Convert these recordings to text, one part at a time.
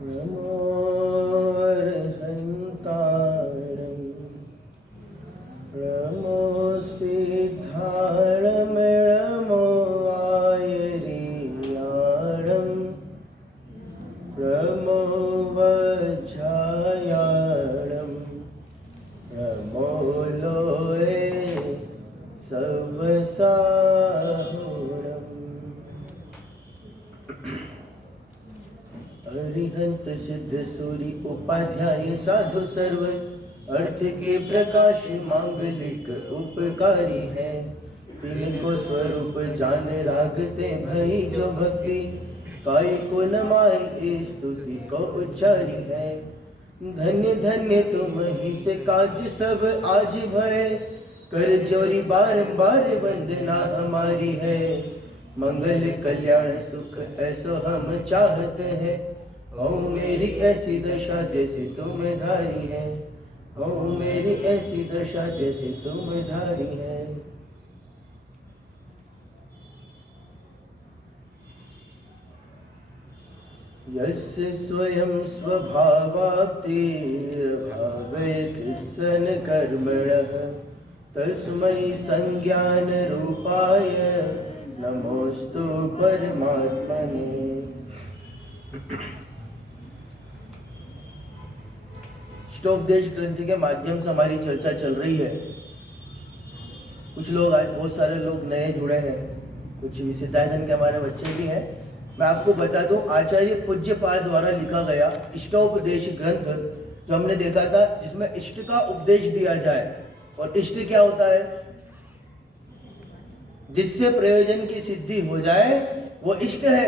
नमोऽर्हन्तारं नमो सिद्धारमणमो आयर्याणं नमो वज्रायाणं नमो लोये सर्वसाहुरम्। अरिहंत सिद्ध सूरि उपाध्याय साधु सर्व अर्थ के प्रकाश मांगलिक उपकारी है। तिनको स्वरूप जान रागते भई जो भक्ति काय को नमाय स्तुति को उच्चारी है। धन्य धन्य तुम ही से काज सब आज भय कर जोरी बारंबार वंदना हमारी है। मंगल कल्याण सुख ऐसो हम चाहते हैं। ओ मेरी ऐसी दशा जैसे तुम धारी है। ओ मेरी ऐसी दशा जैसे तुम धारी है। यस्य स्वयं स्वभावाप्तिर्भावे कृष्ण कर्मणः तस्मै संज्ञान रूपाय नमोस्तु परमात्मने। इष्टोपदेश ग्रंथ के माध्यम से हमारी चर्चा चल रही है। कुछ लोग आज बहुत सारे लोग नए जुड़े हैं, कुछ विशेषाधन के हमारे बच्चे भी हैं। मैं आपको बता दूं, आचार्य पूज्यपाद द्वारा लिखा गया इष्टोपदेश ग्रंथ जो हमने देखा था, जिसमें इष्ट का उपदेश दिया जाए। और इष्ट क्या होता है? जिससे प्रयोजन की सिद्धि हो जाए वो इष्ट है।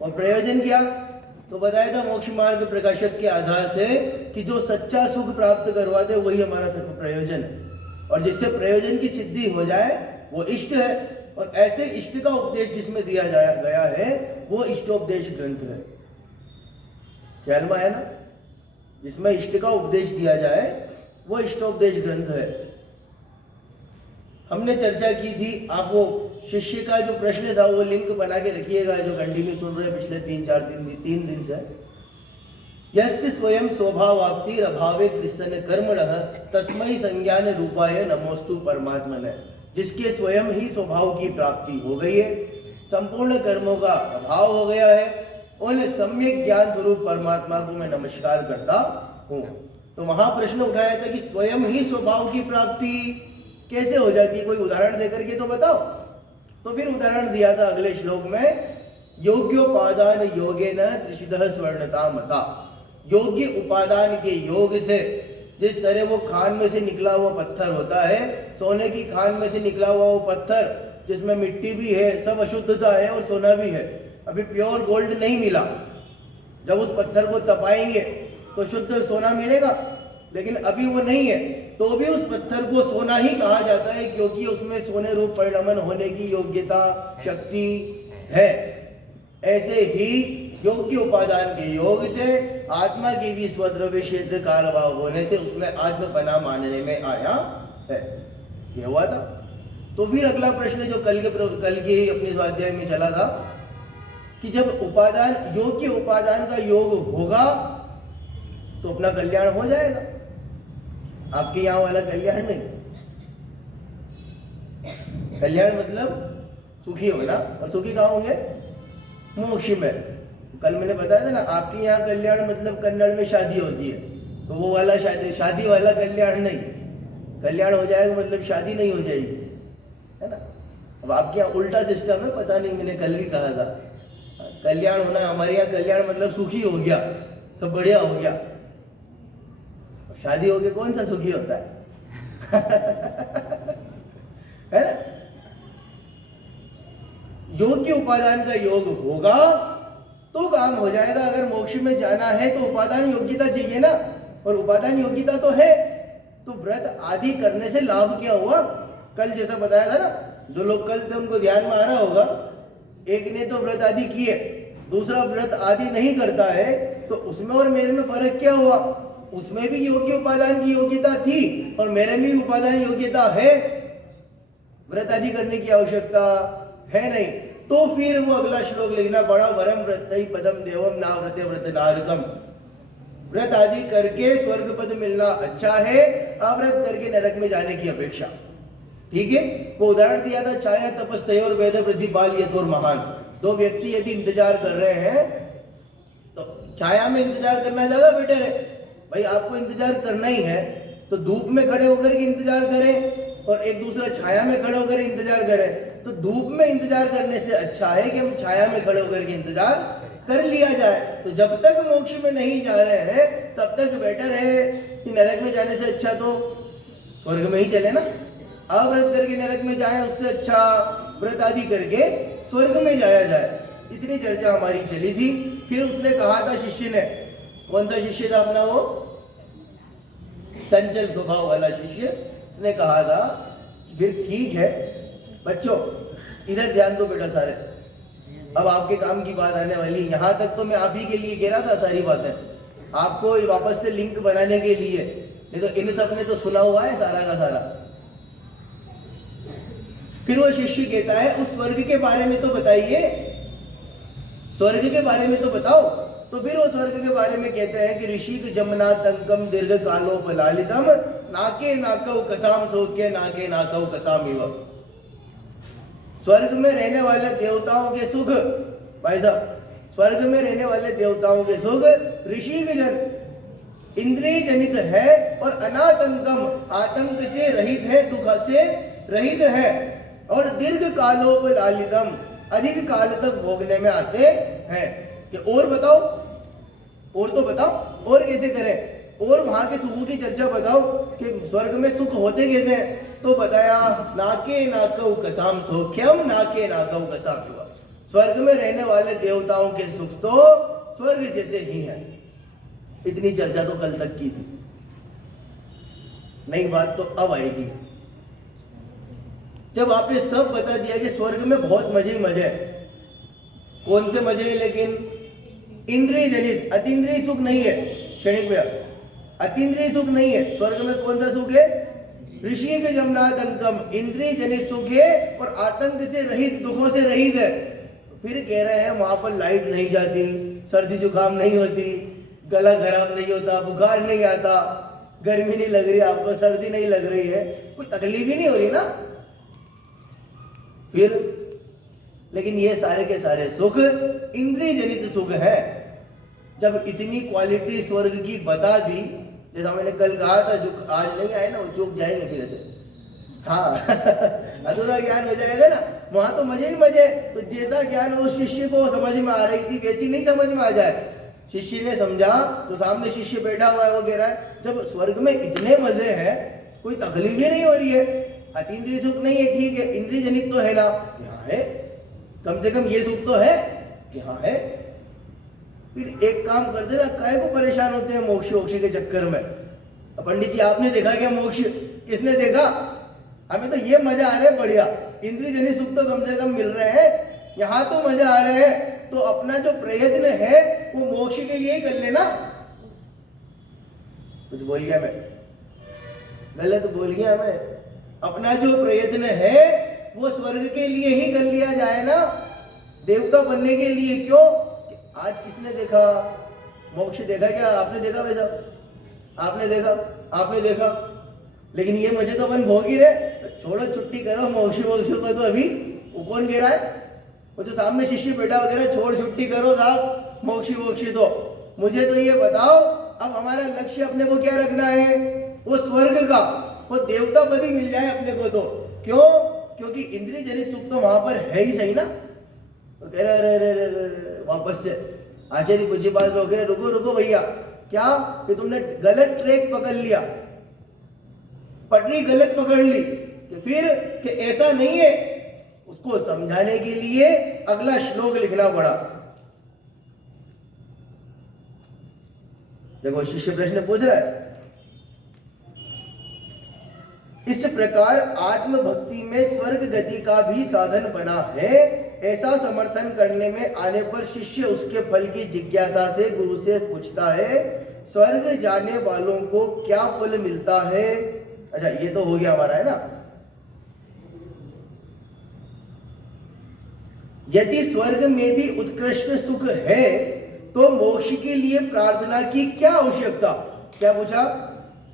और प्रयोजन क्या? तो बताया था मोक्ष मार्ग प्रकाशक के आधार से कि जो सच्चा सुख प्राप्त करवा दे वही हमारा प्रयोजन है। और जिससे प्रयोजन की सिद्धि हो जाए वो इष्ट है। और ऐसे इष्ट का उपदेश जिसमें दिया गया है वो इष्टोपदेश ग्रंथ है। ख्याल में आया ना? जिसमें इष्ट का उपदेश दिया जाए वो इष्टोपदेश ग्रंथ है। हमने चर्चा की थी, आप वो शिष्य का जो प्रश्न था वो लिंक बना के रखिएगा, जो कंटिन्यू सुन रहे पिछले 3 दिन से। यस्य स्वयं स्वभावाप्ति अभावे कृष्ण कर्मणः तस्मै संज्ञान रूपाय नमोस्तु परमात्मने। जिसके स्वयं ही स्वभाव की प्राप्ति हो गई है, संपूर्ण कर्मों का अभाव हो गया है, उन सम्यक ज्ञान स्वरूप परमात्मा को मैं नमस्कार करता हूँ। तो वहां प्रश्न उठाया था कि स्वयं ही स्वभाव की प्राप्ति कैसे हो जाती है? कोई उदाहरण देकर के तो बताओ। तो फिर उदाहरण दिया था अगले श्लोक में, योग्योपादान योगेन त्रिशिदः स्वर्णता मता। योग्य उपादान के योग से, जिस तरह वो खान में से निकला हुआ पत्थर होता है, सोने की खान में से निकला हुआ वो पत्थर जिसमें मिट्टी भी है, सब अशुद्धता है और सोना भी है, अभी प्योर गोल्ड नहीं मिला। जब उस पत्थर को तपाएंगे तो शुद्ध सोना मिलेगा, लेकिन अभी वो नहीं है, तो भी उस पत्थर को सोना ही कहा जाता है, क्योंकि उसमें सोने रूप परिणमन होने की योग्यता शक्ति है। ऐसे ही योग्य उपादान के योग से आत्मा की भी स्वद्रव्य क्षेत्र कारभाव होने से उसमें आत्मपना मानने में आया है। ये हुआ था। तो फिर अगला प्रश्न जो कल के ही अपने स्वाध्याय में चला था कि जब उपादान योग्य उपादान का योग होगा तो अपना कल्याण हो जाएगा। आपके यहाँ वाला कल्याण नहीं, कल्याण मतलब सुखी होना। और सुखी कहाँ होंगे? मोक्ष में। कल मैंने बताया था ना, आपके यहाँ कल्याण मतलब कन्नड़ में शादी होती है, तो वो वाला शादी वाला कल्याण नहीं। कल्याण हो जाएगा मतलब शादी नहीं हो जाएगी, है ना? अब आपके यहाँ उल्टा सिस्टम है, पता नहीं, मैंने कल भी कहा था कल्याण होना। हमारे यहाँ कल्याण मतलब सुखी हो गया, सब बढ़िया हो गया। शादी हो गई कौन सा सुखी होता है? है ना? योग्य उपादान का योग होगा तो काम हो जाएगा। अगर मोक्ष में जाना है तो उपादान योग्यता चाहिए ना, और उपादान योग्यता तो है। तो व्रत आदि करने से लाभ क्या हुआ? कल जैसा बताया था ना, जो लोग कल थे उनको ध्यान में आ रहा होगा, एक ने तो व्रत आदि किए, दूसरा व्रत आदि नहीं करता है, तो उसमें और मेरे में फर्क क्या हुआ? उसमें भी योग्य उपादान की योग्यता थी और मेरे में भी उपादान योग्यता है, व्रत आदि करने की आवश्यकता है नहीं। तो फिर वो अगला श्लोक लिखना पड़ा, वरम व्रतई पदम देवम ना व्रते व्रत नारदम। व्रत आदि करके स्वर्ग पद मिलना अच्छा है, अव्रत करके नरक में जाने की अपेक्षा। ठीक है, वो उदाहरण दिया था, छाया तपस्तय और वेद वृद्धि बाल यथोर महान। दो व्यक्ति यदि इंतजार कर रहे हैं तो छाया में इंतजार करना ज्यादा बेटर है। भाई आपको इंतजार करना ही है तो धूप में खड़े होकर के इंतजार करें और एक दूसरा छाया में खड़े होकर इंतजार करें। तो धूप में इंतजार करने से अच्छा है कि हम छाया में खड़े होकर के इंतजार कर लिया जाए। तो जब तक मोक्ष में नहीं जा रहे हैं तब तक बेटर है कि नरक में जाने से अच्छा तो स्वर्ग में ही चले ना। अव्रत करके नरक में जाए उससे अच्छा व्रत आदि करके स्वर्ग में जाया जाए। इतनी चर्चा हमारी चली थी। फिर उसने कहा था शिष्य ने, कौन सा शिष्य था अपना, वो चंचल स्वभाव वाला शिष्य, उसने कहा था फिर ठीक है बच्चों इधर ध्यान दो बेटा सारे, अब आपके काम की बात आने वाली। यहाँ तक तो मैं आप ही के लिए कह रहा था सारी बातें, आपको वापस से लिंक बनाने के लिए, नहीं तो इन सब ने तो सुना हुआ है सारा का सारा। फिर वो शिष्य कहता है उस स्वर्ग के बारे में तो बताइए, स्वर्ग के बारे में तो बताओ। तो फिर वो स्वर्ग के बारे में कहते हैं कि ऋषिक जमुना तंकम दीर्घ कालो बलालितम नाके नाकव कसाम सौख्य नाके नाकव कसाम इव। स्वर्ग में रहने वाले देवताओं के सुख, भाई साहब स्वर्ग में रहने वाले देवताओं के सुख ऋषि के जन इंद्रिय जनित है और अनातंकम आतंक से रहित है, दुख से रहित है, और दीर्घ कालोपलालितम अधिक काल तक भोगने में आते हैं। कि और बताओ, और तो बताओ, और कैसे करें, और वहां के सुखों की चर्चा बताओ कि स्वर्ग में सुख होते कैसे हैं। तो बताया नाके नाकव कसाम सौख्यम नाके नाकव कसाम युवा। स्वर्ग में रहने वाले देवताओं के सुख तो स्वर्ग जैसे ही हैं। इतनी चर्चा तो कल तक की थी, नई बात तो अब आएगी। जब आपने सब बता दिया कि स्वर्ग में बहुत मजे मजे, कौन से मजे हैं, लेकिन इंद्रिय जनित, अतीन्द्रिय सुख नहीं है। क्षणिक भैया अतीन्द्रिय सुख नहीं है। स्वर्ग में कौन सा सुख है, ऋषि के जमनातंकम इंद्रिय जनित सुख है और आतंक से रहित, दुखों से रहित है। फिर कह रहे हैं वहां पर लाइट नहीं जाती, सर्दी जुकाम नहीं होती, गला खराब नहीं होता, बुखार नहीं आता, गर्मी नहीं लग रही आपको, सर्दी नहीं लग रही है, कोई तकलीफ ही नहीं हो रही ना। फिर लेकिन ये सारे के सारे सुख इंद्रिय जनित सुख है। जब इतनी क्वालिटी स्वर्ग की बता दी, जैसा मैंने कल कहा था, जो आज नहीं आए ना वो चूक जाएंगे फिर से। हाँ अधूरा ज्ञान हो जाएगा ना, वहां तो मजे ही मजे। तो जैसा ज्ञान वो शिष्य को समझ में आ रही थी वैसी नहीं समझ में आ जाए। शिष्य ने समझा तो सामने शिष्य बैठा हुआ है, वो कह रहा है जब स्वर्ग में इतने मजे हैं, कोई तकलीफ ही नहीं हो रही है, अतीन्द्रिय सुख नहीं है, ठीक है इंद्रिय जनित तो है ना, यहाँ है, कम से कम ये सुख तो है, यहाँ है। फिर एक काम कर देना, काहे को परेशान होते हैं मोक्ष वोक्ष के चक्कर में। पंडित जी आपने देखा क्या मोक्ष, किसने देखा, हमें तो ये मजा आ रहे हैं बढ़िया, इंद्रिय जनित सुख तो कम से कम मिल रहे हैं, यहाँ तो मजा आ रहे हैं। तो अपना जो प्रयत्न है वो मोक्ष के लिए ही कर लेना। कुछ बोल गया मैं, गलत बोल गया मैं। अपना जो प्रयत्न है वो स्वर्ग के लिए ही कर लिया जाए ना, देवता बनने के लिए क्यों। आज किसने देखा मोक्ष, देखा क्या आपने देखा वैसा, आपने देखा, आपने देखा, लेकिन ये मुझे तो अपन भोग ही रहे। तो छोड़ो छुट्टी करो मोक्ष मोक्ष को, तो अभी वो कौन कह रहा है, वो जो सामने शिष्य बैठा वगैरह, छोड़ छुट्टी करो साहब मोक्ष मोक्ष। तो मुझे तो ये बताओ अब हमारा लक्ष्य अपने को क्या रखना है, वो स्वर्ग का, वो देवता पद ही मिल जाए अपने को। तो क्यों, क्योंकि इंद्रिय जनित सुख तो वहां पर है ही सही ना। तो कह रहे अरे वापस से आचार्य पूछे बात लोग, रुको रुको भैया, क्या कि तुमने गलत ट्रैक पकड़ लिया, पटरी गलत पकड़ ली। कि फिर कि ऐसा नहीं है, उसको समझाने के लिए अगला श्लोक लिखना पड़ा। देखो शिष्य प्रश्न पूछ रहा है, इस प्रकार आत्म भक्ति में स्वर्ग गति का भी साधन बना है, ऐसा समर्थन करने में आने पर शिष्य उसके फल की जिज्ञासा से गुरु से पूछता है, स्वर्ग जाने वालों को क्या फल मिलता है। अच्छा ये तो हो गया हमारा, है ना। यदि स्वर्ग में भी उत्कृष्ट सुख है तो मोक्ष के लिए प्रार्थना की क्या आवश्यकता? क्या पूछा?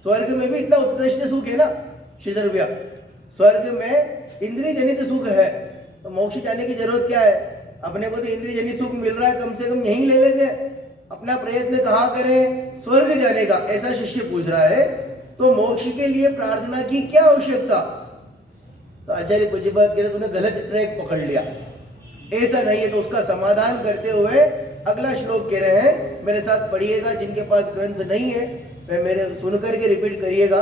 स्वर्ग में भी इतना उत्कृष्ट सुख है ना श्रीधर भैया, स्वर्ग में इंद्रिय जनित सुख है, तो मोक्ष जाने की जरूरत क्या है? अपने को तो इंद्रिय जनित सुख मिल रहा है, कम से कम यहीं ले लेते हैं, अपना प्रयत्न कहाँ करें? स्वर्ग जाने का। ऐसा शिष्य पूछ रहा है, तो मोक्ष के लिए प्रार्थना की क्या आवश्यकता? तो आचार्य पूज्यपाद कह रहे तूने गलत ट्रैक पकड़ लिया, ऐसा नहीं है। तो उसका समाधान करते हुए अगला श्लोक कह रहे हैं, मेरे साथ पढ़िएगा, जिनके पास ग्रंथ नहीं है मैं मेरे सुन करके रिपीट करिएगा।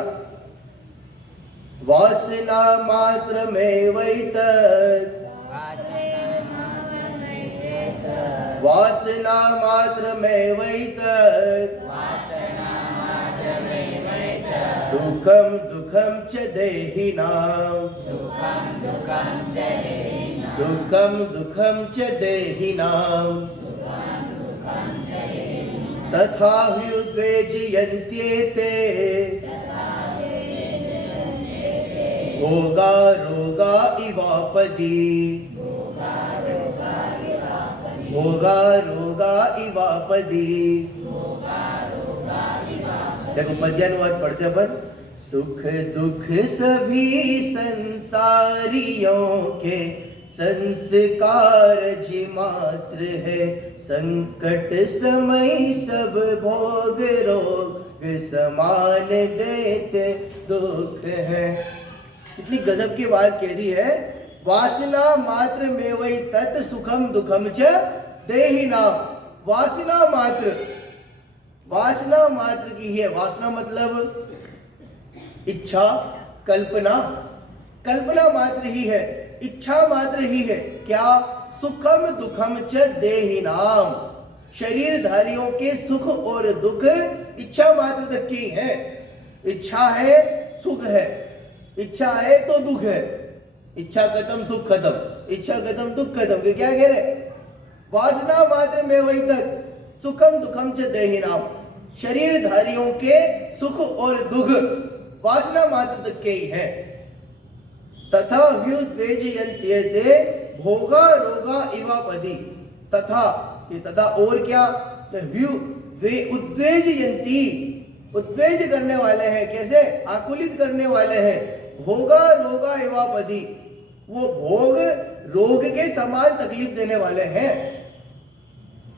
वासना मात्र में वैतत्, वासना मात्र में वैतत्, सुखम दुखम च देहिनां, सुखम दुखम च देहिनां, तथा ह्युद्वेजयन्त्येते भोगा रोगा इवापदी, भोगा रोगा इवापदी। देखो पद्यानुवाद पढ़ते अपन। सुख दुख सभी संसारियों के संस्कार जी मात्र है, संकट समय सब भोग रोग समान देते दुख है। कितनी गजब की बात कह दी है। वासना मात्र में वही तत् सुखम दुखम च देहिनां। वासना मात्र, वासना मात्र की है। वासना मतलब इच्छा, कल्पना, कल्पना मात्र ही है, इच्छा मात्र ही है। क्या? सुखम दुखम च देहिनां, शरीरधारियों के सुख और दुख इच्छा मात्र तक की है। इच्छा है सुख है, इच्छा है तो दुख है। इच्छा खत्म सुख खत्म, इच्छा खत्म दुख खत्म। कि क्या कह रहे? वासना मात्र में वही तक सुखम दुखम च देहिनां, शरीरधारियों के सुख और दुख वासना मात्र तक के ही है। तथा व्युद्वेजयन्त्येते भोगा रोगा इवापदी। तथा, ये तथा और क्या? उद्वेजयन्ति, उद्वेज करने वाले हैं। कैसे? आकुलित करने वाले हैं। भोगा रोगा इवापदी, वो भोग रोग के समान तकलीफ देने वाले हैं।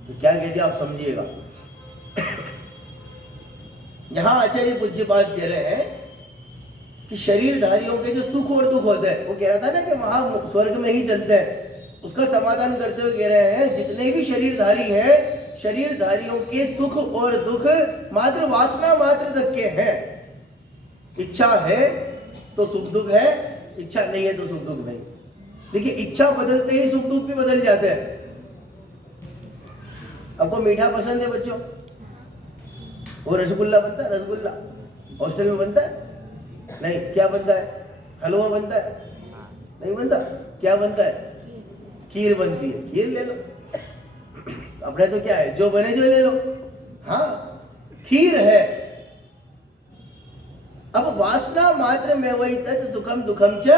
तो क्या कहते आप समझिएगा। यहां आचार्य पूज्यपाद कह रहे हैं कि शरीरधारियों के जो सुख और दुख होते हैं, वो कह रहा था ना कि वहां स्वर्ग में ही चलते हैं, उसका समाधान करते हुए कह रहे हैं जितने भी शरीरधारी हैं, शरीरधारियों के सुख और दुख मात्र वासना मात्र तक के हैं। इच्छा है तो सुख दुख है, इच्छा नहीं है तो सुख दुख नहीं। देखिए इच्छा बदलते ही सुख दुख भी बदल जाते हैं। आपको मीठा पसंद है बच्चों? वो रसगुल्ला बनता है, रसगुल्ला हॉस्टल में बनता है? नहीं। क्या बनता है? हलवा बनता है? नहीं बनता। क्या बनता है? खीर बनती है। खीर ले लो, अपने तो क्या है, जो बने जो ले लो। हाँ, खीर है। अब वासना मात्र में वही तत् सुखम दुखम च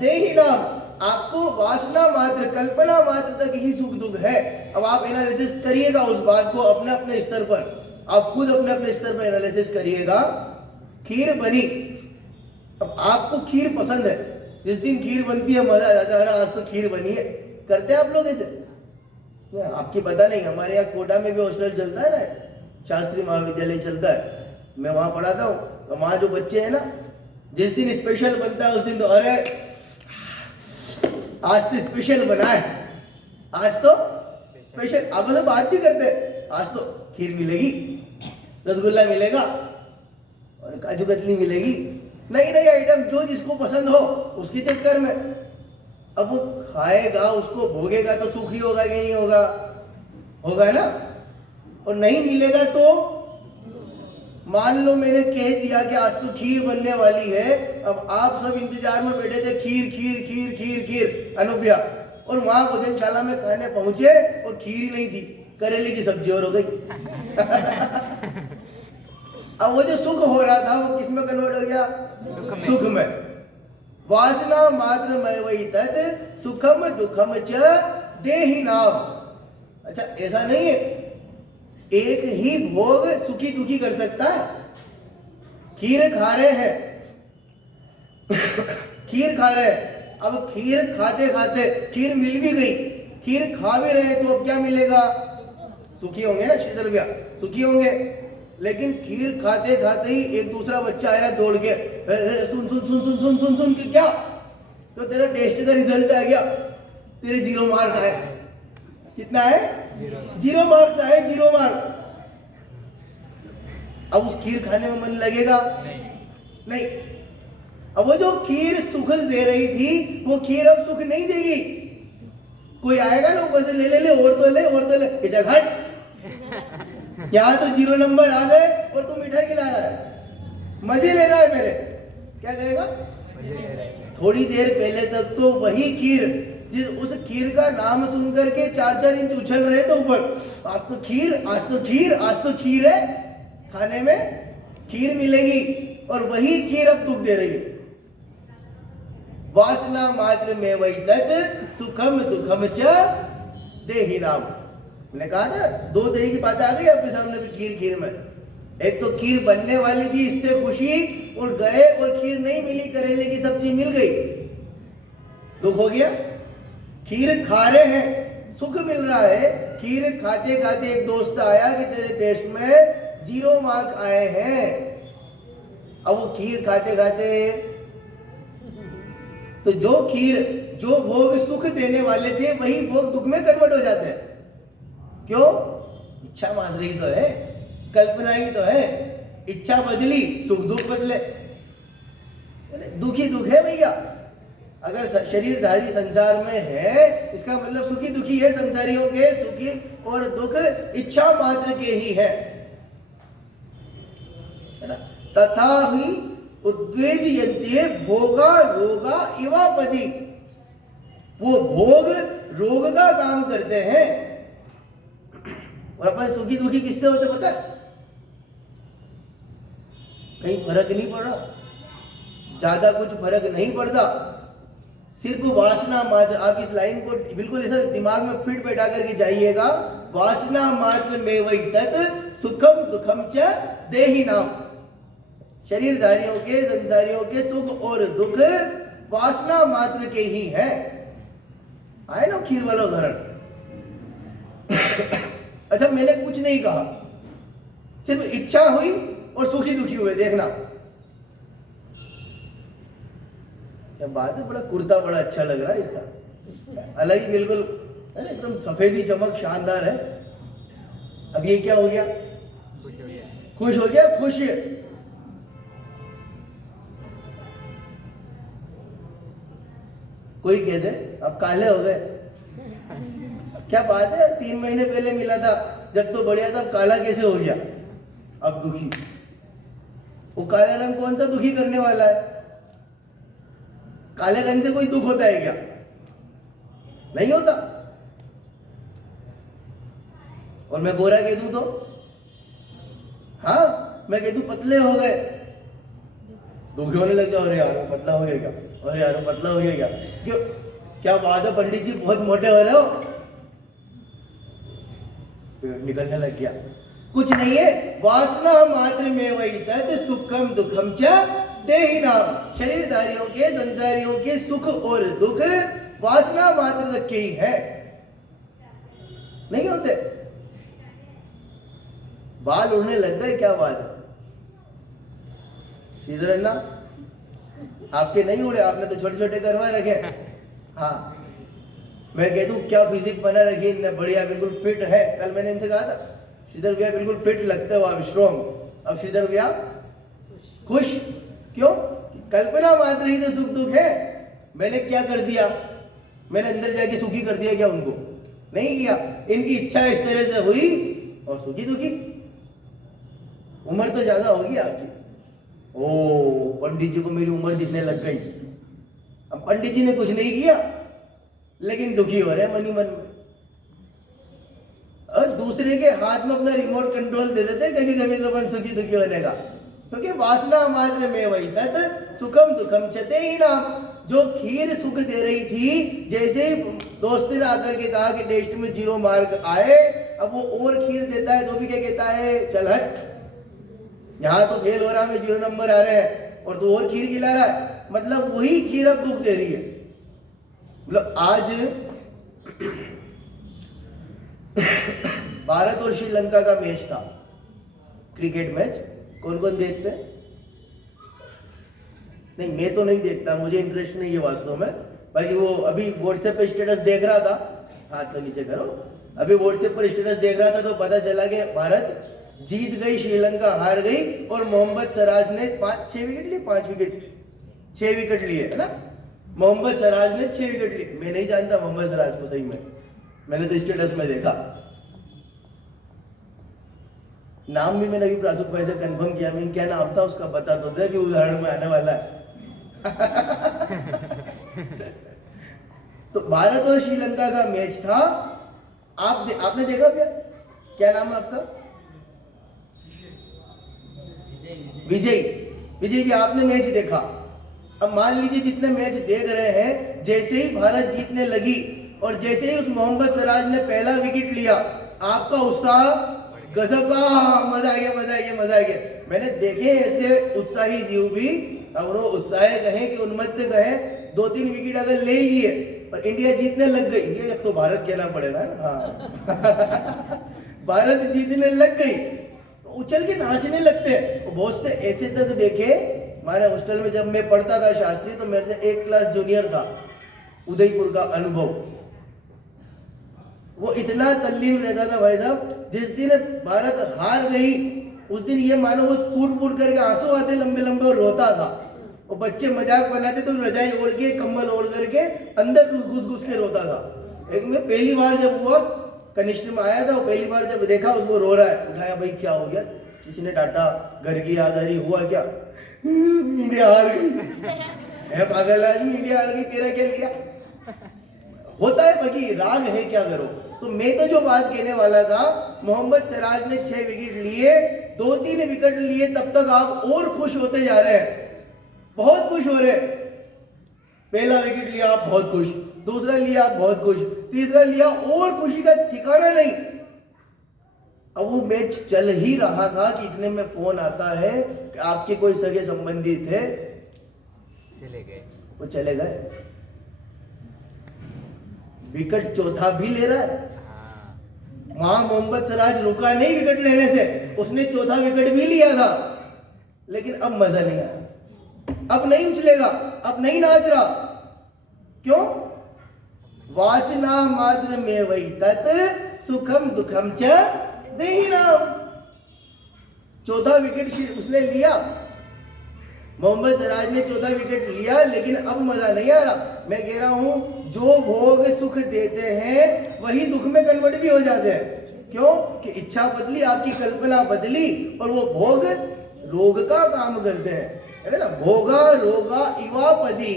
देहिनां, आपको वासना मात्र, कल्पना मात्र तक ही सुख दुख है। अब आप एनालिसिस करिएगा उस बात को अपने अपने स्तर पर, आप खुद अपने अपने स्तर पर एनालिसिस करिएगा। खीर बनी, अब आपको खीर पसंद है, जिस दिन खीर बनती है मजा आ जाता है, आज तो खीर बनी है। करते हैं आप लोग ऐसे? आपकी पता नहीं, हमारे यहाँ कोटा में भी हॉस्टल चलता है ना, शास्त्री महाविद्यालय चलता है, मैं वहां पढ़ाता हूँ। तो वहां जो बच्चे हैं ना, जिस दिन स्पेशल बनता है उस दिन तो अरे आज तो स्पेशल बना है, आज तो स्पेशल। आप लोग बात भी करते हैं, आज तो खीर मिलेगी, रसगुल्ला मिलेगा और काजू कतली मिलेगी। नई नई आइटम जो जिसको पसंद हो उसके चक्कर में। अब वो खाएगा, उसको भोगेगा तो सुखी होगा कि नहीं होगा? होगा ना। और नहीं मिलेगा तो मान लो मैंने कह दिया कि आज तो खीर बनने वाली है, अब आप सब इंतजार में बैठे थे, खीर खीर खीर खीर खीर अनुप्रिया, और वहां भोजनशाला में खाने पहुंचे और खीर ही नहीं थी, करेले की सब्जी और हो गई। अब वो जो सुख हो रहा था वो किस में कन्वर्ट हो गया? दुख में। वासना मात्र में वही तत् सुखम दुखम च देहि नाम। अच्छा, ऐसा नहीं है एक ही भोग सुखी दुखी कर सकता है। खीर खा रहे हैं खीर खा रहे हैं, अब खीर खाते खाते खीर मिल भी गई, खीर खा भी रहे तो अब क्या मिलेगा? सुखी होंगे ना श्रीधर भैया, सुखी होंगे। लेकिन खीर खाते खाते ही एक दूसरा बच्चा आया दौड़ के, सुन सुन सुन सुन सुन सुन सुन कि क्या, तो तेरा टेस्ट का रिजल्ट आ गया, तेरे 0 मार्क आए। कितना है? 0 मार्क्स आए, 0 मार्क। अब उस खीर खाने में मन लगेगा? नहीं। अब वो जो खीर सुख दे रही थी वो खीर अब सुख नहीं देगी। कोई आएगा ना ऊपर से, ले ले ले और तो ले और तो ले, इधर हट, यहाँ तो 0 नंबर आ गए और तू मिठाई खिला रहा है, मजे ले रहा है मेरे। क्या कहेगा? थोड़ी देर पहले तक तो वही खीर, जिस उस खीर का नाम सुनकर के 4-4 इंच उछल रहे थे ऊपर, आज तो खीर, आज तो खीर, आज तो खीर है, खाने में खीर मिलेगी, और वही खीर अब दुख दे रही है। वासना मात्र में वही तत् सुखम दुखम च देहि नाम। मैंने कहा था 2 तरह की बातें आ गई आपके सामने भी खीर खीर में। एक तो खीर बनने वाली थी, इससे खुशी, और गए और खीर नहीं मिली, करेले की सब्जी मिल गई, दुख हो गया। खीर खा रहे हैं, सुख मिल रहा है। खीर खाते खाते एक दोस्त आया कि तेरे टेस्ट में 0 मार्क आए हैं। अब वो खीर खाते खाते, तो जो खीर, जो भोग सुख देने वाले थे वही भोग दुख में कन्वर्ट हो जाते हैं। क्यों? इच्छा मान रही तो है, कल्पना ही तो है, इच्छा बदली सुख दुख बदले। दुखी दुख है भैया। अगर शरीरधारी संसार में है, इसका मतलब सुखी दुखी है। संसारियों के सुखी और दुख इच्छा मात्र के ही है ना। तथा ही उद्वेजयन्ते भोगा रोगा इवापदि, वो भोग रोग का काम करते हैं। और अपन सुखी दुखी किससे होते पता है? कहीं फर्क नहीं पड़ रहा, ज्यादा कुछ फर्क नहीं पड़ता, सिर्फ वासना मात्र। आप इस लाइन को बिल्कुल ऐसा दिमाग में फिट बैठा करके जाइएगा। वासना मात्र में वही तत् सुखम दुखम च देहि नाम। शरीरधारियों के, संसारियों के सुख और दुख वासना मात्र के ही है। आए ना खीर वाला उदाहरण। अच्छा, मैंने कुछ नहीं कहा, सिर्फ इच्छा हुई और सुखी दुखी हुए। देखना क्या बात है, बड़ा कुर्ता बड़ा अच्छा लग रहा है इसका, अलग ही बिल्कुल है ना, एकदम सफेदी चमक शानदार है। अब ये क्या हो गया? खुश हो गया, खुश। कोई कहते अब काले हो गए, क्या बात है, 3 महीने पहले मिला था जब तो बढ़िया था, काला कैसे हो गया? अब दुखी। वो काला रंग कौन सा दुखी करने वाला है? काले रंग से कोई दुख होता है क्या? नहीं होता। और मैं गोरा कह दूं तो, हाँ, मैं कह दूं पतले हो गए, दुखी होने लग जाओ, अरे यार वो पतला हो गया क्या, अरे यार वो पतला हो गया क्या? क्यों? क्या बात है पंडित जी, बहुत मोटे हो रहे हो, पेट निकलने लग गया। कुछ नहीं है, वासना मात्र में वही तत् सुखम दुखम च देहि नाम। शरीरधारियों के, संसारियों के सुख और दुख वासना मात्र तक के ही है, नहीं होते। बाल उड़ने लग गए, क्या बात है श्रीधर अन्ना, आपके नहीं उड़े, आपने तो छोटे छोटे करवा रखे। हाँ, मैं कह दूं क्या फिजिक बना रखी इनने, बढ़िया, बिल्कुल फिट है। कल मैंने इनसे कहा था श्रीधर भैया बिल्कुल फिट लगते हो आप, स्ट्रॉन्ग। अब श्रीधर भैया खुश, क्यों? कल्पना मात्र ही तो सुख दुख है। मैंने क्या कर दिया? मैंने अंदर जाके सुखी कर दिया क्या उनको? नहीं किया। इनकी इच्छा इस तरह से हुई और सुखी दुखी। उम्र तो ज्यादा होगी आपकी। ओ, पंडित जी को मेरी उम्र दिखने लग गई। अब पंडित जी ने कुछ नहीं किया लेकिन दुखी हो रहे हैं मनी मन में। और दूसरे के हाथ में अपना रिमोट कंट्रोल दे देते हैं कभी कभी तो अपन सुखी दुखी होने का, क्योंकि वासना मात्र में वही तत् सुखम दुखम च देहि नाम। जो खीर सुख दे रही थी, जैसे तो उसने आकर के कहा कि टेस्ट में 0 मार्क आए। अब वो और खीर देता है तो भी क्या कहता है, चल हट, यहाँ तो फेल हो रहा, में 0 नंबर आ रहे हैं और तू और खीर खिला रहा है। मतलब वही खीर अब दुख दे रही है। मतलब आज भारत और श्रीलंका का मैच था, क्रिकेट मैच। कौन कौन देखते हैं? नहीं, मैं तो नहीं देखता, मुझे इंटरेस्ट नहीं है वास्तव में। बाकी वो अभी व्हाट्सएप पे स्टेटस देख रहा था, हाथ तो नीचे करो, अभी व्हाट्सएप पर स्टेटस देख रहा था तो पता चला कि भारत जीत गई, श्रीलंका हार गई और मोहम्मद सिराज ने 6 विकेट लिए, 5 विकेट, 6 विकेट लिए, है ना। मोहम्मद सिराज ने 6 विकेट लिए। मैं नहीं जानता मोहम्मद सिराज को सही में, मैंने तो स्टेटस में देखा। नाम भी मैंने अभी प्रासुक भाई से कंफर्म किया, मैंने क्या नाम था उसका, बता दो कि उदाहरण में आने वाला है। तो भारत और श्रीलंका का मैच था। आपने देखा क्या नाम है आपका? विजय। विजय जी, आपने मैच देखा। अब मान लीजिए जितने मैच देख रहे हैं, जैसे ही भारत जीतने लगी और जैसे ही उस मोहम्मद सिराज ने पहला विकेट लिया, आपका उत्साह गजब का, मजा आ गया, मजा आ गया, मजा आ गया। मैंने देखे ऐसे उत्साही जीव भी, और वो उत्साह कहें कि उन्मत्त कहें, 2-3 विकेट अगर ले लिए और इंडिया जीतने लग गई, ये अब तो भारत कहना पड़ेगा ना, हाँ। भारत जीतने लग गई तो उछल के नाचने लगते हैं। बहुत से ऐसे तक देखे, हमारे हॉस्टल में जब मैं पढ़ता था शास्त्री, तो मेरे से 1 क्लास जूनियर था, उदयपुर का अनुभव। वो इतना तल्लीन रहता था भाई साहब, जिस दिन भारत हार गई उस दिन ये मानो वो फूट करके आंसू आते लंबे लंबे और रोता था। और बच्चे मजाक बनाते तो रजाई ओढ़ के, कंबल ओढ़ करके अंदर घुस के रोता था। एक में पहली बार जब हुआ, कनिष्ठ में आया था, वो पहली बार जब देखा उसको रो रहा है, उठाया, भाई क्या हो गया? किसी ने डांटा, घर की याद आ रही, हुआ क्या? इंडिया हार गई है, पागल आदमी, इंडिया हार गई, तेरा क्या लिया? होता है, बाकी राग है, क्या करो। तो मैं तो जो बात कहने वाला था, मोहम्मद सिराज ने 6 विकेट लिए, 2-3 विकेट लिए, तब तक आप और खुश होते जा रहे हैं, बहुत खुश हो रहे हैं। पहला विकेट लिया आप बहुत खुश, दूसरा लिया आप बहुत खुश, तीसरा लिया और खुशी का ठिकाना नहीं। अब वो मैच चल ही रहा था कि इतने में फोन आता है कि आपके कोई सगे संबंधी थे, चले गए, वो चले गए। विकेट चौथा भी ले रहा है। वहां मोहम्मद सिराज रुका नहीं विकेट लेने से, उसने चौथा विकेट भी लिया था, लेकिन अब मजा नहीं आया, अब नहीं उछलेगा, अब नहीं नाच रहा। क्यों? वासना मात्र में वही तत् सुखम दुखम च देहि नाम। चौथा विकेट उसने लिया, मोहम्मद सिराज ने चौथा विकेट लिया, लेकिन अब मजा नहीं आ रहा। मैं कह रहा हूं, जो भोग सुख देते हैं वही दुख में कन्वर्ट भी हो जाते हैं। क्यों? कि इच्छा बदली, आपकी कल्पना बदली, और वो भोग रोग का काम करते हैं, है ना। भोगा रोगा इवापदी,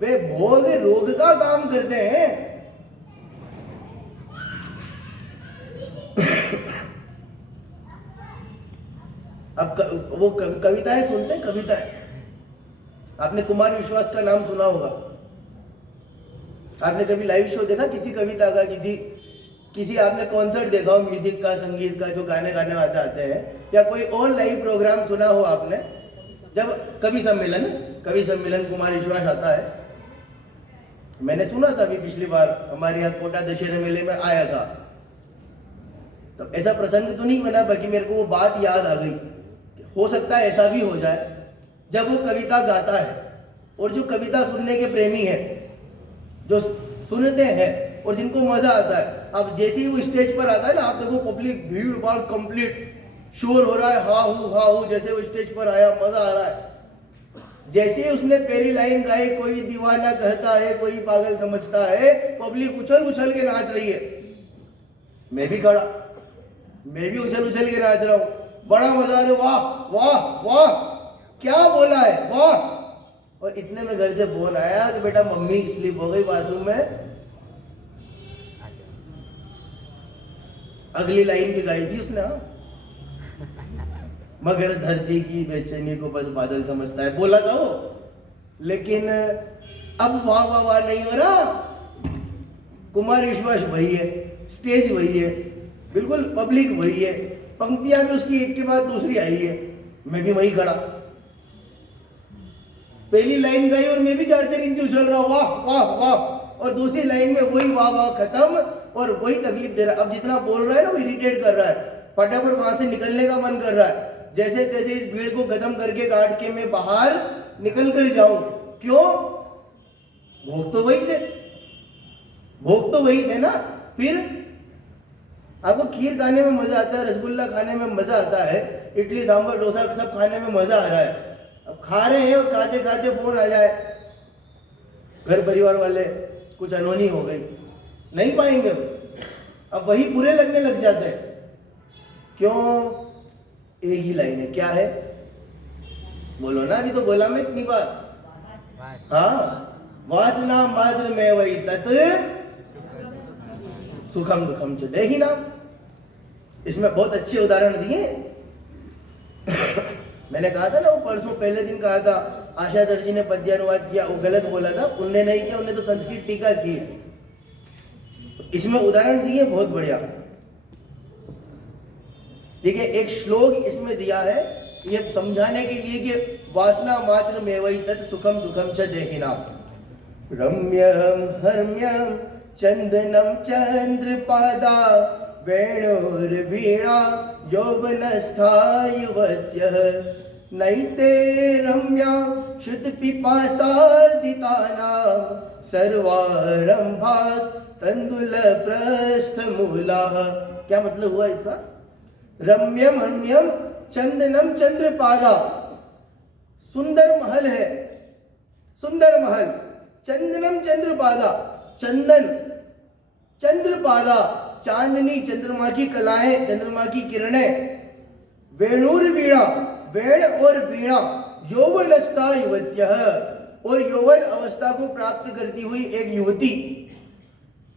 वे भोग रोग का काम करते हैं। अब वो कविताएं सुनते हैं, कविताएं। आपने कुमार विश्वास का नाम सुना होगा। आपने कभी लाइव शो देखा किसी कविता का, किसी आपने कॉन्सर्ट देखा हो म्यूजिक का, संगीत का, जो गाने गाने वाले आते हैं, या कोई और लाइव प्रोग्राम सुना हो आपने? जब कवि सम्मेलन कुमार विश्वास आता है, मैंने सुना था अभी पिछली बार हमारे यहाँ कोटा दशहरे मेले में आया था, तो ऐसा प्रसंग तो नहीं बना, बाकी मेरे को वो बात याद आ गई। हो सकता है ऐसा भी हो जाए, जब वो कविता गाता है और जो कविता सुनने के प्रेमी हैं, जो सुनते हैं और जिनको मजा आता है, अब जैसे ही वो स्टेज पर आता है ना, आप देखो पब्लिक भीड़ भाड़ कंप्लीट, शोर हो रहा है, हा हू, जैसे वो स्टेज पर आया, मजा आ रहा है। जैसे ही उसने पहली लाइन गाई, कोई दीवाना कहता है, कोई पागल समझता है, पब्लिक उछल के नाच रही है। मैं भी खड़ा, मैं भी उछल के नाच रहा हूं, बड़ा मजा आ रहा है, वाह वाह वाह, क्या बोला है, वाह। और इतने में घर से फोन आया कि बेटा मम्मी स्लिप हो गई बाथरूम में। अगली लाइन भी गाई थी उसने, मगर धरती की बेचैनी को बस बादल समझता है, बोला था वो। लेकिन अब वाह वाह वाह नहीं हो रहा, कुमार विश्वास वही है, स्टेज वही है, बिल्कुल पब्लिक वही है, पंक्तियां भी उसकी एक के बाद दूसरी आई है, मैं भी वही खड़ा, पहली लाइन गई और मैं भी 4-4 इंच उछल रहा हूं, वाह वाह वाह, और दूसरी लाइन में वही वाह वाह खत्म और वही तकलीफ दे रहा है। अब जितना बोल रहा है ना वो इरिटेट कर रहा है, फटाफट वहां से निकलने का मन कर रहा है, जैसे तैसे इस भीड़ को खत्म करके काट के मैं बाहर निकल कर जाऊं। क्यों? भोग तो वही थे, भोग तो वही थे ना। फिर आपको खीर खाने में मजा आता है, रसगुल्ला खाने में मजा आता है, इडली सांभर डोसा सब खाने में मजा आ रहा है। अब खा रहे हैं और खाते खाते फोन आ जाए, घर परिवार वाले कुछ अनहोनी हो गई, नहीं पाएंगे, अब वही बुरे लगने लग जाते हैं। क्यों? एक ही लाइन है, क्या है? बोलो ना, अभी तो बोला मैं इतनी बार। हाँ, वासना मात्र में वही तत् सुखम दुखम च देहिना। इसमें बहुत अच्छे उदाहरण दिए। मैंने कहा था ना, वो परसों पहले दिन कहा था आशा दर्जी ने पद्यानुवाद किया, वो गलत बोला था, उनने नहीं किया, उन्होंने तो संस्कृत टीका की। इसमें उदाहरण दिए बहुत बढ़िया। देखिए एक श्लोक इसमें दिया है ये समझाने के लिए कि वासना मात्र में वही तत् सुखम दुखम च देहिना। रम्यम हर्म्यम चंदनम चंद्रपादा वेणुर्वीणा यौवनस्था युवत्यः नैते रम्या शुद्ध पिपासार्दितानां सर्वारंभास तंदुल प्रस्थमूलाः। क्या मतलब हुआ इसका? रम्यम हर्म्यम चंदनम चंद्रपादा, सुंदर महल है, सुंदर महल, चंदनम चंद्रपादा, चंदन चंद्रपादा, चांदनी चंद्रमा की कलाएं, चंद्रमा की किरणें, वेणुर वीणा, वेण और वीणा, यौवनस्था युवत्यः, और यौवन अवस्था को प्राप्त करती हुई एक युवती।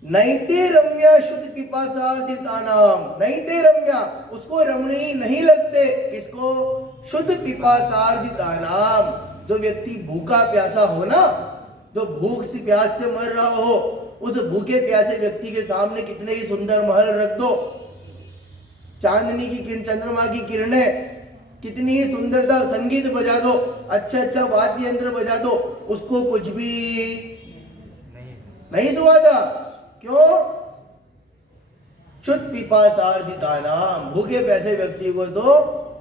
नैते रम्या शुद्ध पिपासार्दितानाम, नैते रम्या, उसको रमणीय नहीं लगते, किसको? शुद्ध पिपासार्दितानाम, जो व्यक्ति भूखा प्यासा हो ना, जो भूख से प्यास से मर रहा हो, उस भूखे प्यासे व्यक्ति के सामने कितने ही सुंदर महल रख दो, चांदनी की किरण, चंद्रमा की किरणें, कितनी ही सुंदरता, संगीत बजा दो, अच्छा वाद्य यंत्र बजा दो, उसको कुछ भी नहीं सुहाता। क्यों? शुद्ध पिपासार्दितानाम, भूखे प्यासे व्यक्ति को तो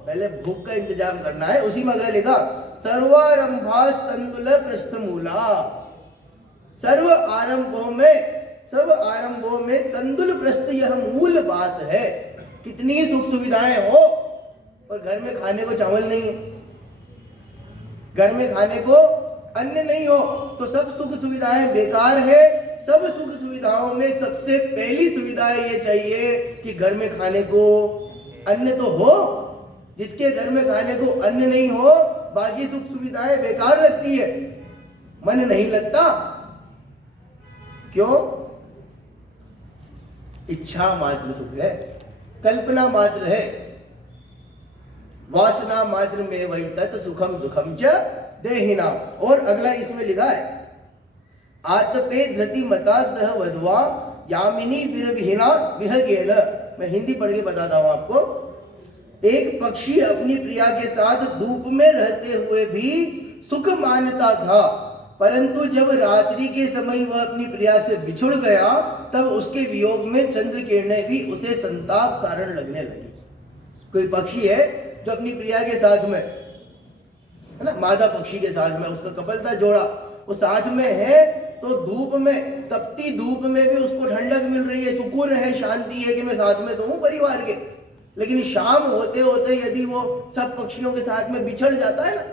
पहले भूख का इंतजाम करना है। उसी में अगला लिखा सर्वारंभास तंदुल प्रस्थमूला, सर्व आरंभों में तंदुल प्रस्थ यह मूल बात है। कितनी ही सुख सुविधाएं हो और घर में खाने को चावल नहीं है, घर में खाने को अन्न नहीं हो, तो सब सुख सुविधाएं बेकार है। सब सुख सुविधाओं में सबसे पहली सुविधा ये चाहिए कि घर में खाने को अन्न तो हो। जिसके घर में खाने को अन्न नहीं हो, बाकी सुख सुविधाएं बेकार लगती है, मन नहीं लगता। क्यों? इच्छा मात्र सुख है, कल्पना मात्र है, वासना मात्र में वही तत् सुखम दुखम च देहिना। और अगला इसमें लिखा है आतपे धृति मता सह वधवा यामिनी विरविहीना विहगेन। मैं हिंदी पढ़ के बताता हूं आपको। एक पक्षी अपनी प्रिया के साथ धूप में रहते हुए भी सुख मानता था, परंतु जब रात्रि के समय वह अपनी प्रिया से बिछुड़ गया, तब उसके वियोग में चंद्र किरणें भी उसे संताप कारण लगने लगी। कोई पक्षी है जो अपनी प्रिया के साथ में है ना, मादा पक्षी के साथ में, उसका कपल था जोड़ा, वो साथ में है, तो धूप में, तपती धूप में भी उसको ठंडक मिल रही है, सुकून है, शांति है कि मैं साथ में तो हूं परिवार के। लेकिन शाम होते होते यदि वो सब पक्षियों के साथ में बिछड़ जाता है ना,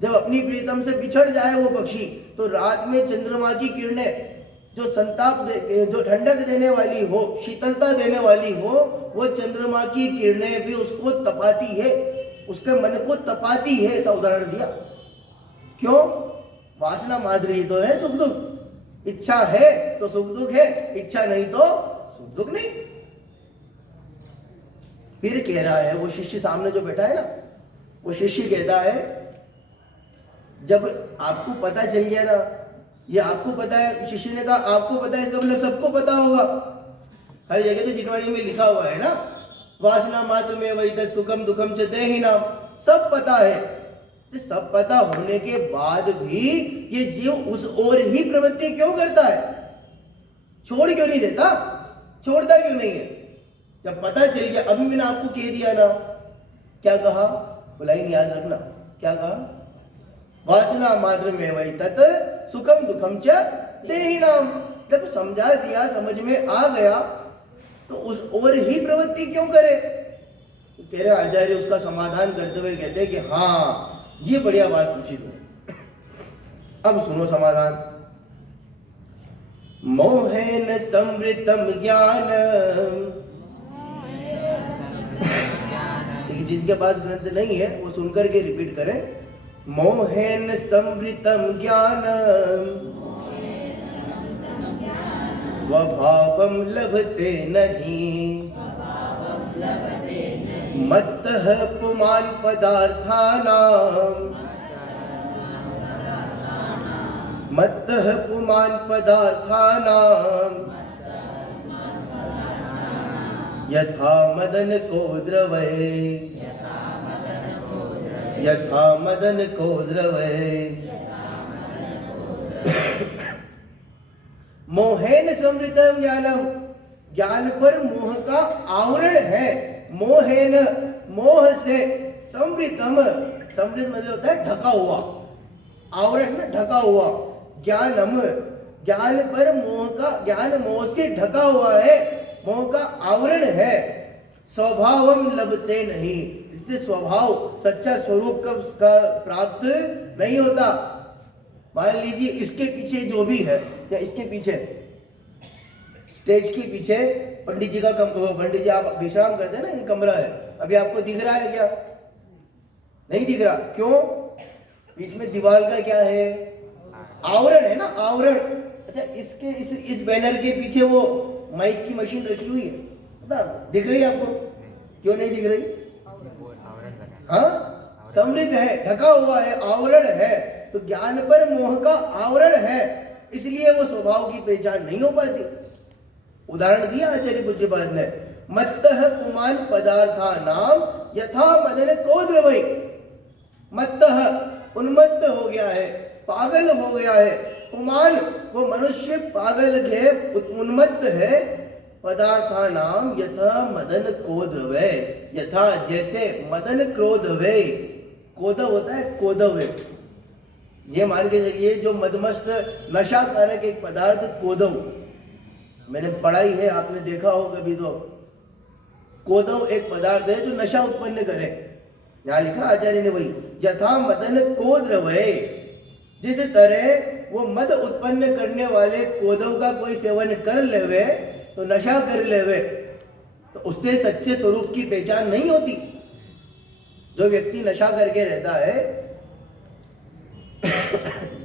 जब अपनी प्रीतम से बिछड़ जाए वो पक्षी, तो रात में चंद्रमा की किरणें जो संताप जो ठंडक देने वाली हो, शीतलता देने वाली हो, वो चंद्रमा की किरणें भी उसको तपाती है, उसके मन को तपाती है। ऐसा उदाहरण दिया। क्यों? वासना मात्र ही तो है सुख दुख। इच्छा है तो सुख दुख है, इच्छा नहीं तो सुख दुख नहीं। फिर कह रहा है वो शिष्य सामने जो बैठा है ना, वो शिष्य कहता है जब आपको पता चल गया ना ये आपको पता है, शिष्य ने कहा आपको पता है, इसका मतलब सबको पता होगा। हर जगह तो चितवाणी में लिखा हुआ है ना, वासना मात्र में वही तत् सुखम दुखम च देहिनाम, सब पता है। तो सब पता होने के बाद भी ये जीव उस ओर ही प्रवृत्ति क्यों करता है? छोड़ क्यों नहीं देता? छोड़ता क्यों नहीं है? जब पता चल गया, अभी मैंने आपको कह दिया ना, क्या कहा? लाइन याद रखना, क्या कहा? वासना मात्र में वही तत् सुखम दुखम च देहिनाम। जब समझा दिया, समझ में आ गया, तो उस ओर ही प्रवृत्ति क्यों करे? तो कह रहे आचार्य उसका समाधान करते हुए कहते हैं कि हाँ, ये बढ़िया बात पूछी तुमने। अब सुनो समाधान। मोहेन संवृतम ज्ञान, जिनके पास ग्रंथ नहीं है वो सुनकर के रिपीट करें। मोहेन संवृतम ज्ञान स्वभावम लभते नहीं, मत्तः पुमान् पदार्थानां, मत्तः पुमान् पदार्थानां, यथा मदन को द्रवै, यथा मदन को द्रवै। मोहेन संवृतम ज्ञानम, ज्ञान पर मोह का आवरण है। मोहेन, मोह से, संवृतम, संवृत मतलब होता है ढका हुआ, आवरण में ढका हुआ। ज्ञानम, ज्ञान पर मोह का, ज्ञान मोह से ढका हुआ है, मोह का आवरण है। स्वभावम लभते नहीं, इससे स्वभाव, सच्चा स्वरूप का प्राप्त नहीं होता। मान लीजिए इसके पीछे जो भी है, या इसके पीछे स्टेज के पीछे पंडित जी का पंडित जी आप विश्राम करते हैं ना, ये कमरा है, अभी आपको दिख रहा है क्या? नहीं दिख रहा, क्यों? बीच में दीवार का क्या है? आवरण है ना, आवरण। अच्छा, इसके इस बैनर के पीछे वो माइक की मशीन रखी हुई है, पता दिख रही है आपको? क्यों नहीं दिख रही? हाँ, समृद्ध है, ढका हुआ है, आवरण है। तो ज्ञान पर मोह का आवरण है, इसलिए वो स्वभाव की पहचान नहीं हो पाती। उदाहरण दिया आचार्य पूज्यपाद ने, मत्तः पुमान् पदार्थानां यथा मदन को द्रवै। मत्तः, उन्मत्त हो गया है, पागल हो गया है। पुमान्, वो मनुष्य पागल है, उन्मत्त है। पदार्थानां यथा मदन को द्रवै, यथा जैसे, मदन क्रोध वे, कोदव होता है, कोदव है। ये मान के चलिए जो मदमस्त नशा कारक एक पदार्थ कोदव, मैंने पढ़ाई है, आपने देखा हो कभी तो। कोदव एक पदार्थ है जो नशा उत्पन्न करे। यहाँ लिखा आचार्य ने वही, यथा मदन को द्रवै, जिस तरह वो मद उत्पन्न करने वाले कोदव का कोई सेवन कर लेवे तो नशा कर लेवे, तो उससे सच्चे स्वरूप की पहचान नहीं होती। जो व्यक्ति नशा करके रहता है,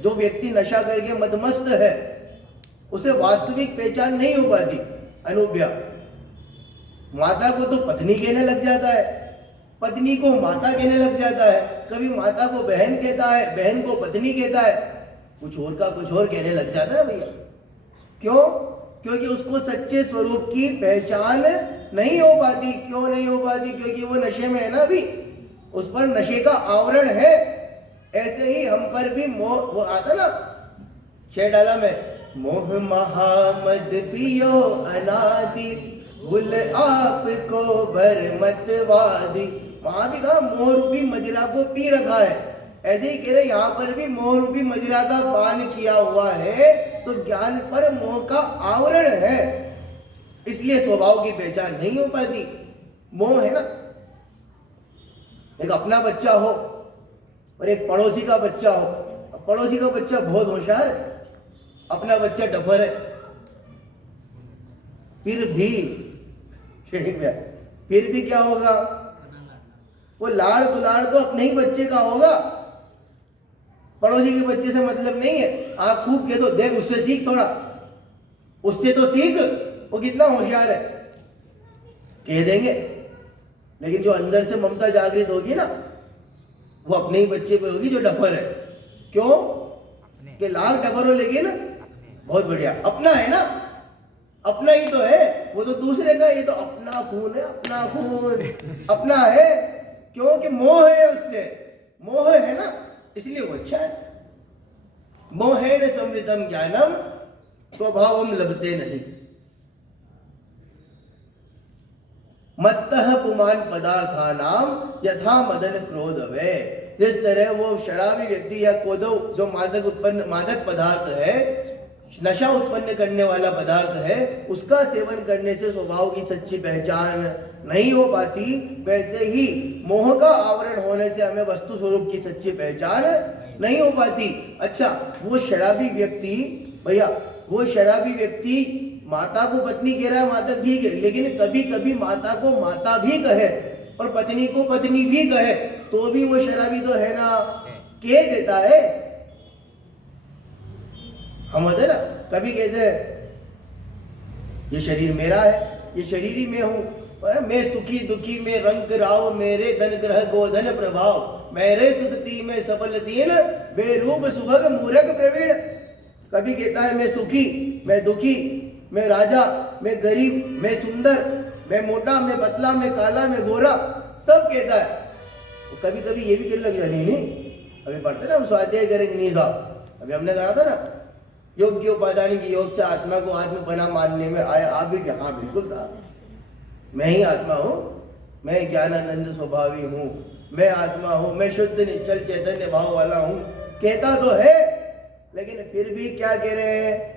जो व्यक्ति नशा करके मदमस्त है, उसे वास्तविक पहचान नहीं हो पाती। अनुव्या, माता को तो पत्नी कहने लग जाता है, पत्नी को माता कहने लग जाता है, कभी माता को बहन कहता है, बहन को पत्नी कहता है, कुछ और का कुछ और कहने लग जाता है भैया। क्यों? क्योंकि उसको सच्चे स्वरूप की पहचान नहीं हो पाती। क्यों नहीं हो पाती? क्योंकि वो नशे में है ना, अभी उस पर नशे का आवरण है। ऐसे ही हम पर भी मोह, वो आता ना शेरडाला में, मोह महामद पियो अनादि, भूल आपको भर मतवादी। वहां भी कहा मोह रूपी मदिरा को पी रखा है, ऐसे ही कह रहे यहाँ पर भी मोह रूपी मदिरा का पान किया हुआ है। तो ज्ञान पर मोह का आवरण है, इसलिए स्वभाव की पहचान नहीं हो पाती। मोह है ना, एक अपना बच्चा हो और एक पड़ोसी का बच्चा हो। पड़ोसी का बच्चा बहुत होशियार है, अपना बच्चा डफर है, फिर भी क्या होगा? वो लाड़ दुलाड़ तो अपने ही बच्चे का होगा, पड़ोसी के बच्चे से मतलब नहीं है। आप खूब कह दो, देख उससे सीख, थोड़ा उससे तो सीख, वो कितना होशियार है, कह देंगे। लेकिन जो अंदर से ममता जागृत होगी ना, वो अपने ही बच्चे पे होगी जो डफर है। क्यों? कि लाल टबरो लेकिन बहुत बढ़िया, अपना है ना, अपना ही तो है, वो तो दूसरे का, ये तो अपना खून है, अपना खून अपना है, क्योंकि मोह है, उससे मोह है ना, इसलिए वो अच्छा है। मोहेन समृद्धम ज्ञानम स्वभावम लभते नहीं। मत्तः पुमान पदार्थानाम यथा मदन क्रोध वे। जिस तरह वो शराबी व्यक्ति या कोदो जो मादक पदार्थ है, नशा उत्पन्न करने वाला पदार्थ है, उसका सेवन करने से स्वभाव की सच्ची पहचान नहीं हो पाती, वैसे ही मोह का आवरण होने से हमें वस्तु स्वरूप की सच्ची पहचान नहीं हो पाती। अच्छा, वो शराबी व्यक्ति, भैया वो शराबी व्यक्ति माता को पत्नी कह रहा है, माता ठीक है, लेकिन कभी कभी माता को माता भी कहे और पत्नी को पत्नी भी कहे, तो भी वो शराबी तो है ना, कह देता है। हम होते ना, कभी कहते हैं ये शरीर मेरा है, ये शरीर ही मैं हूं, मैं सुखी दुखी में रंग राव, मेरे धन ग्रह गोधन प्रभाव, मेरे सुधती में सफल दीन, बेरूप सुभग मूरख प्रवीण। कभी कहता है मैं सुखी, मैं दुखी, मैं राजा, मैं गरीब, मैं सुंदर, मैं मोटा, मैं पतला, मैं काला, मैं गोरा, सब कहता है। तो कभी कभी ये भी कहने लग जाए, नहीं अभी पढ़ते ना हम स्वाध्याय करेंगे, नहीं साहब अभी हमने कहा था ना योग की उपादानी की योग से आत्मा को आत्मपना मानने में आया, आप भी क्या? हाँ बिल्कुल था, मैं ही आत्मा हूँ, मैं ज्ञानानंद स्वभावी हूँ, मैं आत्मा हूँ, मैं शुद्ध निश्चल चैतन्य भाव वाला हूँ, कहता तो है, लेकिन फिर भी क्या कह रहे हैं?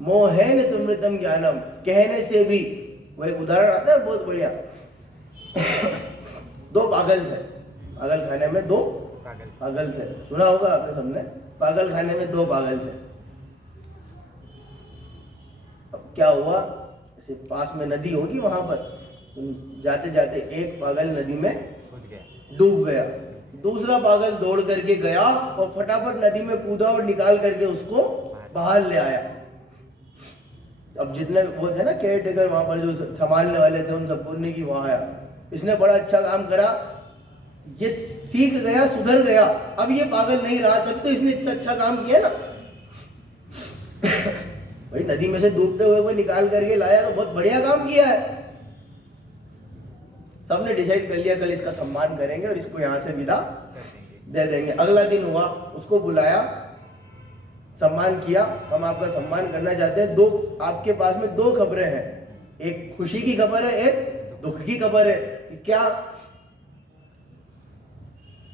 मोहेन समृद्धम ज्ञानम, कहने से भी। वही उदाहरण आता है बहुत बढ़िया। दो पागल थे, पागल खाने में दो पागल थे, सुना होगा आपने सबने, पागल खाने में दो पागल थे। अब क्या हुआ, ऐसे पास में नदी होगी, वहां पर जाते जाते एक पागल नदी में डूब गया, दूसरा पागल दौड़ करके गया और फटाफट नदी में कूदा और निकाल करके उसको बाहर ले आया। अब जितने वो थे ना केयर टेकर वहां पर जो संभालने वाले थे, उन सबको ने कि वहां आया, इसने बड़ा अच्छा काम करा, ये सीख गया, सुधर गया, अब ये पागल नहीं रहा, तब तो इसने इतना अच्छा काम किया ना। भाई नदी में से डूबते हुए को निकाल करके लाया तो बहुत बढ़िया काम किया है। सबने डिसाइड कर लिया कल इसका सम्मान करेंगे और इसको यहाँ से विदा दे देंगे। अगला दिन हुआ, उसको बुलाया, सम्मान किया, हम आपका सम्मान करना चाहते हैं। दो आपके पास में दो खबरें हैं, एक खुशी की खबर है, एक दुख की खबर है। कि क्या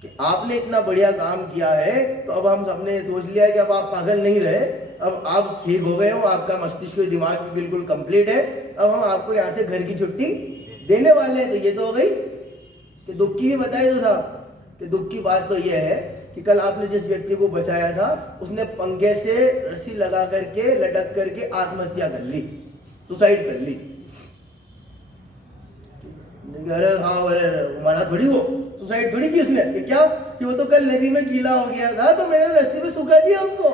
कि आपने इतना बढ़िया काम किया है, तो अब हम सबने सोच लिया है कि अब आप पागल नहीं रहे, अब आप ठीक हो गए हो, आपका मस्तिष्क दिमाग भी बिल्कुल कंप्लीट है, अब हम आपको यहाँ से घर की छुट्टी देने वाले हैं। तो ये तो हो गई। कि दुख की भी बताए तो साहब, कि दुख की बात तो ये है कि कल आपने जिस व्यक्ति को बचाया था, उसने पंखे से रस्सी लगा करके लटक करके आत्महत्या कर ली, सुसाइड कर ली। अरे हाँ, अरे मारा थोड़ी, वो सुसाइड थोड़ी की उसने। कि क्या कि वो तो कल नदी में गीला हो गया था, तो मैंने रस्सी में सुखा दिया उसको।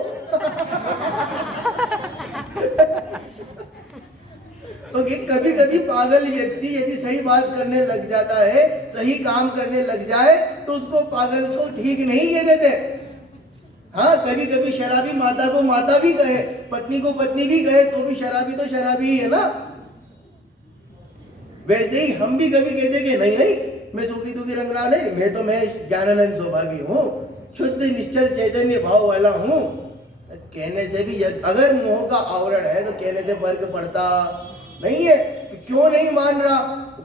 तो कभी कभी पागल व्यक्ति यदि सही बात करने लग जाता है, सही काम करने लग जाए, तो उसको पागल को ठीक नहीं कह देते। हाँ, कभी कभी शराबी माता को माता भी कहे, पत्नी को पत्नी भी कहे, तो भी शराबी तो शराबी ही है ना। वैसे ही हम भी कभी कहते कि नहीं नहीं, मैं सुखी दुखी रंग रहा नहीं, मैं ज्ञानानंद स्वभावी हूँ, शुद्ध निश्चल चैतन्य भाव वाला हूँ। कहने से भी अगर मोह का आवरण है तो कहने से फर्क पड़ता नहीं है। क्यों नहीं मान रहा,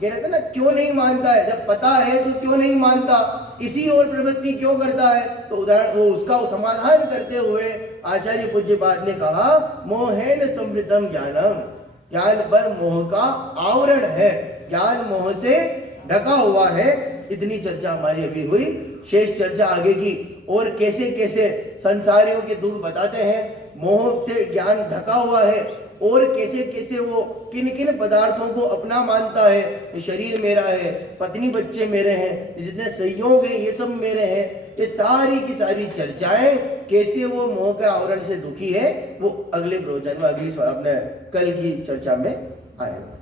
कह रहे थे ना, क्यों नहीं मानता है? जब पता है तो क्यों नहीं मानता, इसी और प्रवृत्ति क्यों करता है? तो उदाहरण वो उसका समाधान करते हुए आचार्य पूज्य पाद ने कहा, मोहेन समृद्धम ज्ञानम, ज्ञान पर मोह का आवरण है, ज्ञान मोह से ढका हुआ है। इतनी चर्चा हमारी अभी हुई, शेष चर्चा आगे की। और कैसे कैसे संसारियों के दुख बताते हैं, मोह से ज्ञान ढका हुआ है, और कैसे कैसे वो किन किन पदार्थों को अपना मानता है। शरीर मेरा है, पत्नी बच्चे मेरे हैं, जितने सहयोग है ये सब मेरे हैं। ये सारी की सारी चर्चाएं कैसे वो मोह के आवरण से दुखी है, वो अगले प्रवचन में, अगली अपने कल की चर्चा में आएगा।